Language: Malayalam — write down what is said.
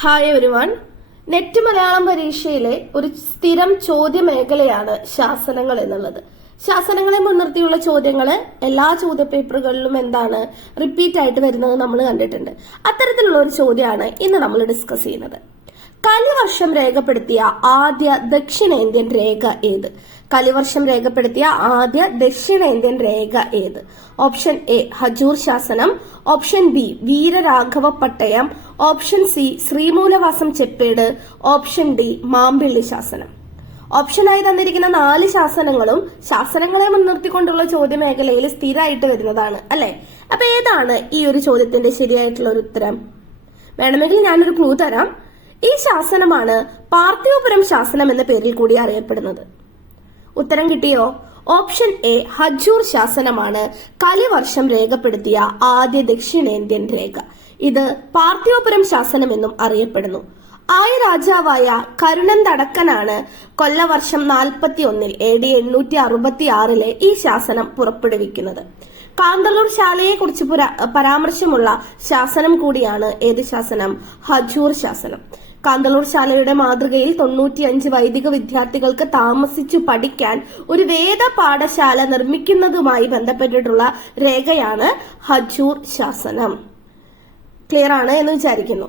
Hi everyone. നെറ്റ് മലയാളം പരീക്ഷയിലെ ഒരു സ്ഥിരം ചോദ്യ മേഖലയാണ് ശാസനങ്ങൾ എന്നുള്ളത്. ശാസനങ്ങളെ മുൻനിർത്തിയുള്ള ചോദ്യങ്ങൾ എല്ലാ ചോദ്യപേപ്പറുകളിലും റിപ്പീറ്റ് ആയിട്ട് വരുന്നത് നമ്മൾ കണ്ടിട്ടുണ്ട്. അത്തരത്തിലുള്ള ഒരു ചോദ്യമാണ് ഇന്ന് നമ്മൾ ഡിസ്കസ് ചെയ്യുന്നത്. കലിവർഷം രേഖപ്പെടുത്തിയ ആദ്യ ദക്ഷിണേന്ത്യൻ രേഖ ഏത്? കലിവർഷം രേഖപ്പെടുത്തിയ ആദ്യ ദക്ഷിണേന്ത്യൻ രേഖ ഏത്? ഓപ്ഷൻ എ ഹജൂർ ശാസനം, ഓപ്ഷൻ ബി വീരരാഘവ പട്ടയം, ഓപ്ഷൻ സി ശ്രീമൂലവാസം ചെപ്പേട്, ഓപ്ഷൻ ഡി മാമ്പിള്ളി ശാസനം. ഓപ്ഷനായി തന്നിരിക്കുന്ന 4 ശാസനങ്ങളും ശാസനങ്ങളെ മുൻനിർത്തിക്കൊണ്ടുള്ള ചോദ്യമേഖലയിൽ സ്ഥിരമായിട്ട് വരുന്നതാണ് അല്ലെ. അപ്പൊ ഏതാണ് ഈ ഒരു ചോദ്യത്തിന്റെ ശരിയായിട്ടുള്ള ഒരു ഉത്തരം? വേണമെങ്കിൽ ഞാനൊരു ക്ലൂ തരാം. ഈ ശാസനമാണ് പാർത്ഥിവപുരം ശാസനം എന്ന പേരിൽ കൂടി അറിയപ്പെടുന്നത്. ഉത്തരം കിട്ടിയോ? ഓപ്ഷൻ എ ഹജൂർ ശാസനമാണ് കലിവർഷം രേഖപ്പെടുത്തിയ ആദ്യ ദക്ഷിണേന്ത്യൻ രേഖ. ഇത് പാർത്ഥിവപുരം ശാസനം എന്നും അറിയപ്പെടുന്നു. ആയ രാജാവായ കരുണന്തടക്കനാണ് കൊല്ലവർഷം 41 AD 866 ഈ ശാസനം പുറപ്പെടുവിക്കുന്നത്. കാന്തളൂർ ശാലയെ കുറിച്ച് പരാമർശമുള്ള ശാസനം കൂടിയാണ് ഏത് ശാസനം? ഹജൂർ ശാസനം. കാന്തളൂർ ശാലയുടെ മാതൃകയിൽ 95 വൈദിക വിദ്യാർത്ഥികൾക്ക് താമസിച്ചു പഠിക്കാൻ ഒരു വേദ പാഠശാല നിർമ്മിക്കുന്നതുമായി ബന്ധപ്പെട്ടിട്ടുള്ള രേഖയാണ് ഹജൂർ ശാസനം. ക്ലിയർ ആണ് എന്ന് വിചാരിക്കുന്നു.